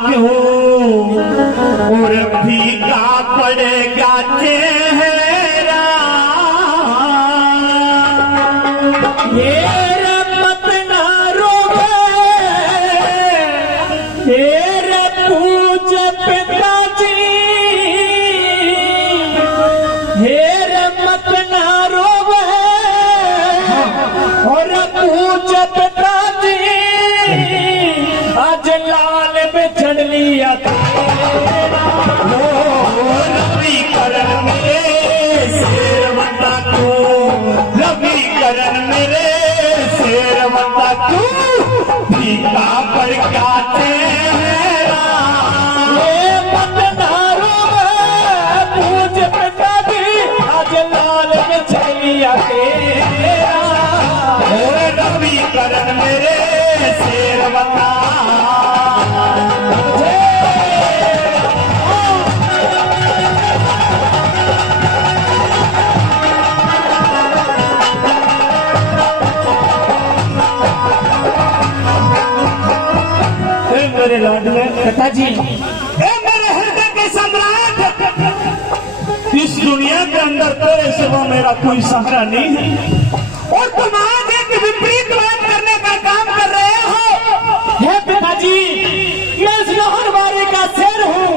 क्यों और फीका पड़ेगा चेहरा। ये मत ना रोवे तेरे पूज पिताजी, हेर मत ना रोवे और पूज पिताजी, आज लाल बिछड़ लिया रवि करण मेरे शेरवता को, रवि करण मेरे शेरवता को, फीका पर क्या चेहरा। ये मत नारो पूज पिताजी, आज लाल बिछड़ लिया तेरा, रवि करण मेरे शेरवता। मेरे लाडले पिताजी, मेरे हृदय के सम्राट, इस दुनिया के अंदर तेरे सिवा मेरा कोई सहारा नहीं है और तुम आज एक विपरीत बात करने का काम कर रहे हो। हे पिताजी, मैं इस लोहरबारी का शेर हूँ,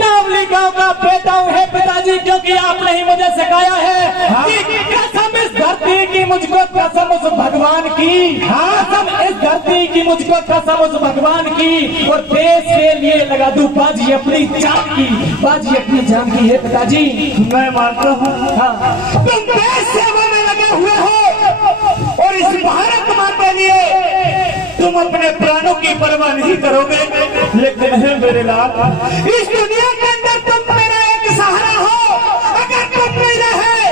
नावली गांव का बेटा हूँ। हे पिताजी, क्योंकि आपने ही मुझे सिखाया है कि कसम इस धरती की मुझको, कसम उस भगवान की, कसम इस धरती की मुझको, कसम उस भगवान की, और देश के लिए लगा दूं बाजी अपनी जान की, बाजी अपनी जान की। है पिताजी, मैं मानता हूँ तुम देश सेवा में लगे हुए हो और इस भारत माँ के लिए तुम अपने प्राणों की परवाह नहीं करोगे, लेकिन है मेरे लाल, इस दुनिया के अंदर तुम मेरा एक सहारा हो। अगर तुम नहीं रहे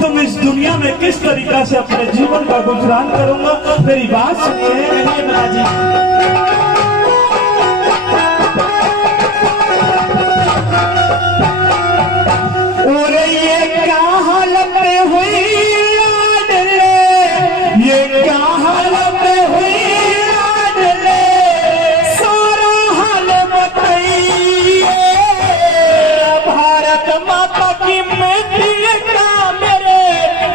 तुम इस दुनिया में किस तरीका से अपने जीवन का गुजरान करूंगा। मेरी बात सुनिए पिताजी। और ये क्या हालत हुई लाडले, ये क्या हालत हुई लाडले, सारा हाल बताइए। भारत माता की मेहंदी का मेरे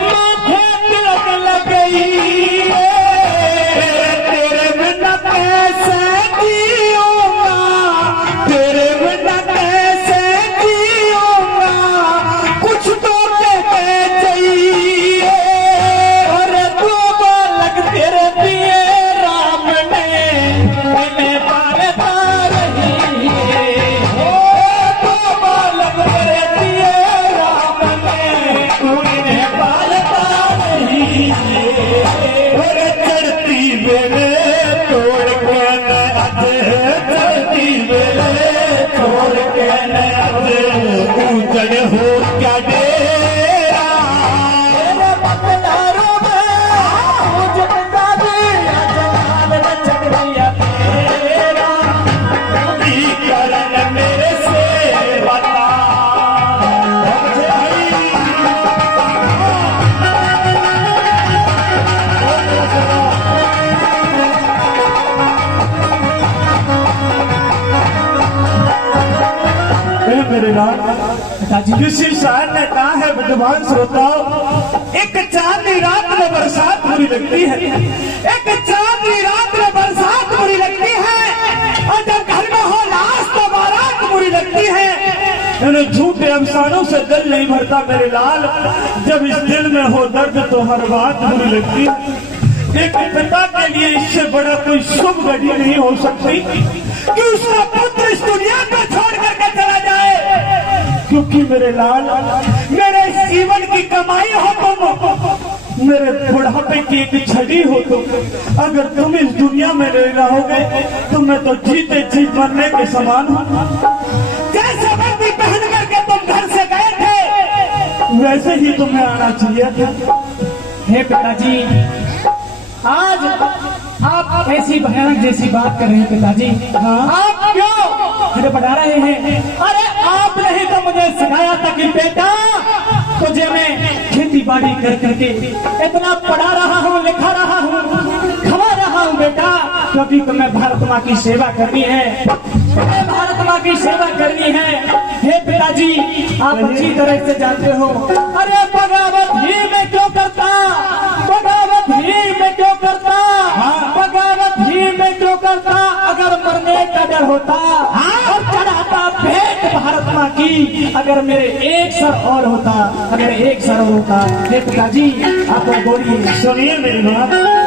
माथे तिलक लग गई, तेरे बिना कैसे जीऊंगा, तेरे बिना कैसे जीऊंगा, कुछ तो कहते चाहिए। और दो बालक तेरे दिए राम ने, इन्हें पालता रही है। दो बालक तेरे दिए राम ने, इन्हें पालता रही है। और चढ़ती बेले तोड़ के न अज, चढ़ती बेले तोड़ के न अज, ऊंचड़ हो क्या डेरा। करण मेरे से बता मेरे लाल पिताजी, किसी शायर ने कहा है विद्वान श्रोताओ, एक चांदनी रात में बरसात बुरी लगती है, एक चांदनी रात में बरसात बुरी लगती है, और जब घर में हो लाश तो बारात बुरी लगती है। इन्हें झूठे अफसानों से दिल नहीं भरता मेरे लाल, जब इस दिल में हो दर्द तो हर बात बुरी लगती है। एक पिता के लिए इससे बड़ा कोई शुभ घड़ी नहीं हो सकती कि उसका पुत्र इस दुनिया को छोड़ करके चला जाए। क्योंकि मेरे लाल, मेरे इस जीवन की कमाई हो तुम, मेरे बुढ़ापे की एक छड़ी हो तुम। अगर तुम इस दुनिया में नहीं रहोगे तो मैं तो जीते जी मरने के समान हूँ। जैसे वर्दी पहन करके तुम घर से गए थे, वैसे ही तुम्हें आना चाहिए था। हे पिताजी, आज आप ऐसी भयानक जैसी बात कर रहे हैं पिताजी। आप क्यों मुझे बता रहे हैं? अरे आपने ही तो मुझे सिखाया था कि बेटा, तुझे मैं खेती बाड़ी कर करके इतना पढ़ा रहा हूँ, लिखा रहा हूँ, खवा रहा हूँ बेटा, क्योंकि तुम्हें भारत माँ की सेवा करनी है, तुम्हें भारत माँ की सेवा करनी है। हे पिताजी, आप अच्छी तरह से जानते हो। अरे बगावत ही में क्यों करता, बगावत ही में क्यों करता, बगावत ही में क्यों करता। अगर मरने का डर होता और चढ़ाता भेंट भारत माँ की, अगर मेरे एक सर और होता, अगर एक सर और होता। हे पिताजी, आप बोलिए। सुनिए मेरी बात।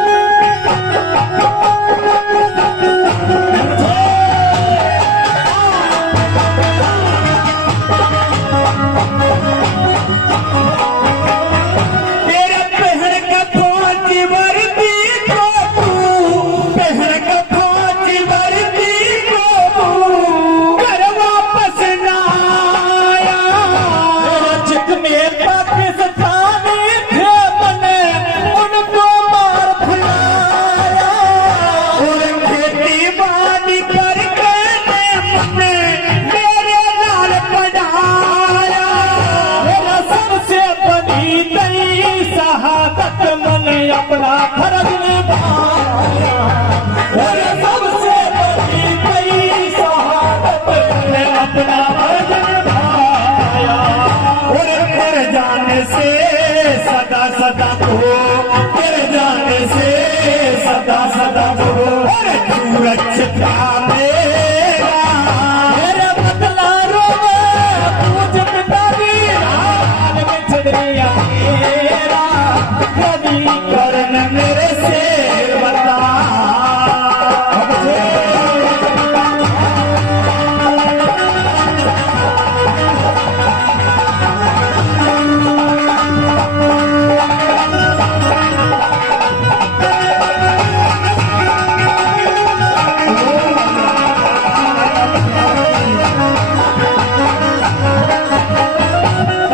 अपना फर्ज निभाया, सबसे बड़ी कई शहादत ने अपना फर्ज निभाया। और फिर जाने से सदा सदा को, फिर जाने से सदा सदा को, और सुरक्षित मेरा मेरे बदला रोवे पूज पिताजी, हाल में छड़िया मेरा कभी करन मेरे से बता।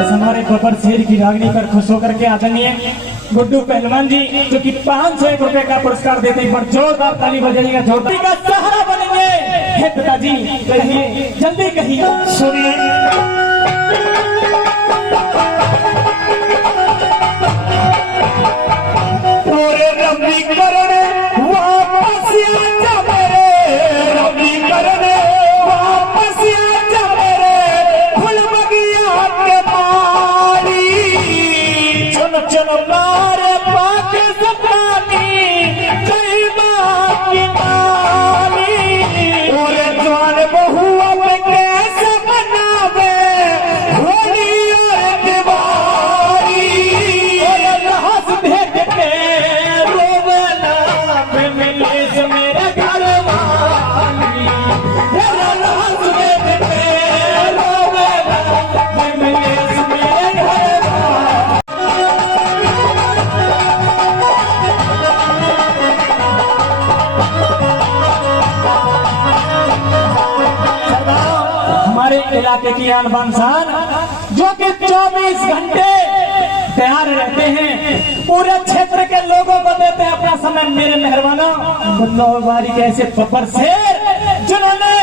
हमारे बब्बर शेर की रागनी पर खुश होकर के आदरणीय गुड्डू पहलवान जी, जो कि 500 रुपए का पुरस्कार देते हैं, पर जोरदार ताली बजाइएगा, जोरदार का सहारा बनेंगे। हे पिताजी, कहिए, जल्दी कहिए। सुनिए। पूरे रबी करने वापस आजा मेरे, रबी करने वापस आजा मेरे, फूल बगिया के माली, चुन चुन मारे पाके सतानी, जय माँ की माली। पूरे जवान बहुआ में कैसे मनावे होली और दिवाली, और रहस देख के रोवे ना मिले से मेरे घर वाली, रहस देख के रोवे ना मिले से मेरे घर वाली। हमारे इलाके की आन बान शान, जो कि 24 घंटे तैयार रहते हैं, पूरे क्षेत्र के लोगों को देते हैं अपना समय। मेरे मेहरबानों, बारी के ऐसे बब्बर शेर, जिन्होंने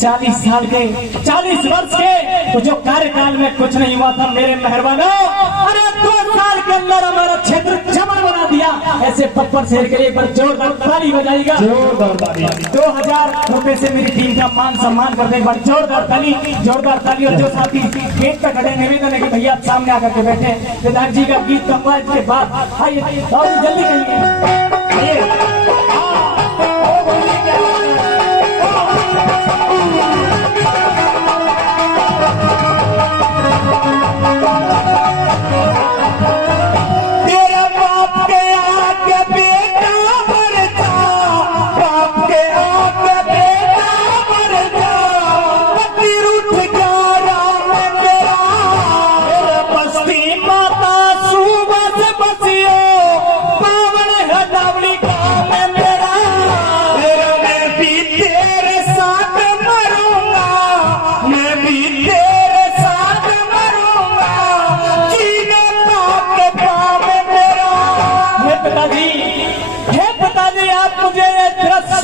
40 साल के, 40 वर्ष के, तो जो कार्यकाल में कुछ नहीं हुआ था। मेरे मेहरबानों, अरे 2 साल के अंदर हमारा क्षेत्र जमा बना दिया। ऐसे बब्बर शेर के लिए एक बार जोरदार ताली बजाइएगा, जोरदार ताली। 2000 रुपए से मेरी टीम का मान सम्मान करते, एक बार जोरदार ताली, जोरदार ताली। और जो साथी गेट पे खड़े, निवेदन है कि भैया आप सामने आकर के बैठे, विधायक जी का गीत गाऊंगा इसके बाद। आइए और जल्दी करिए।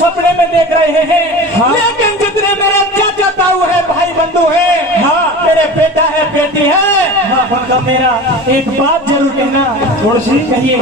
सपने में देख रहे हैं, हाँ? लेकिन जितने मेरे चाचा ताऊ है, भाई बंधु है, हाँ? मेरे बेटा है, बेटी है, हाँ? उनका मेरा एक बात जरूर कहना, थोड़ी सी कहिए।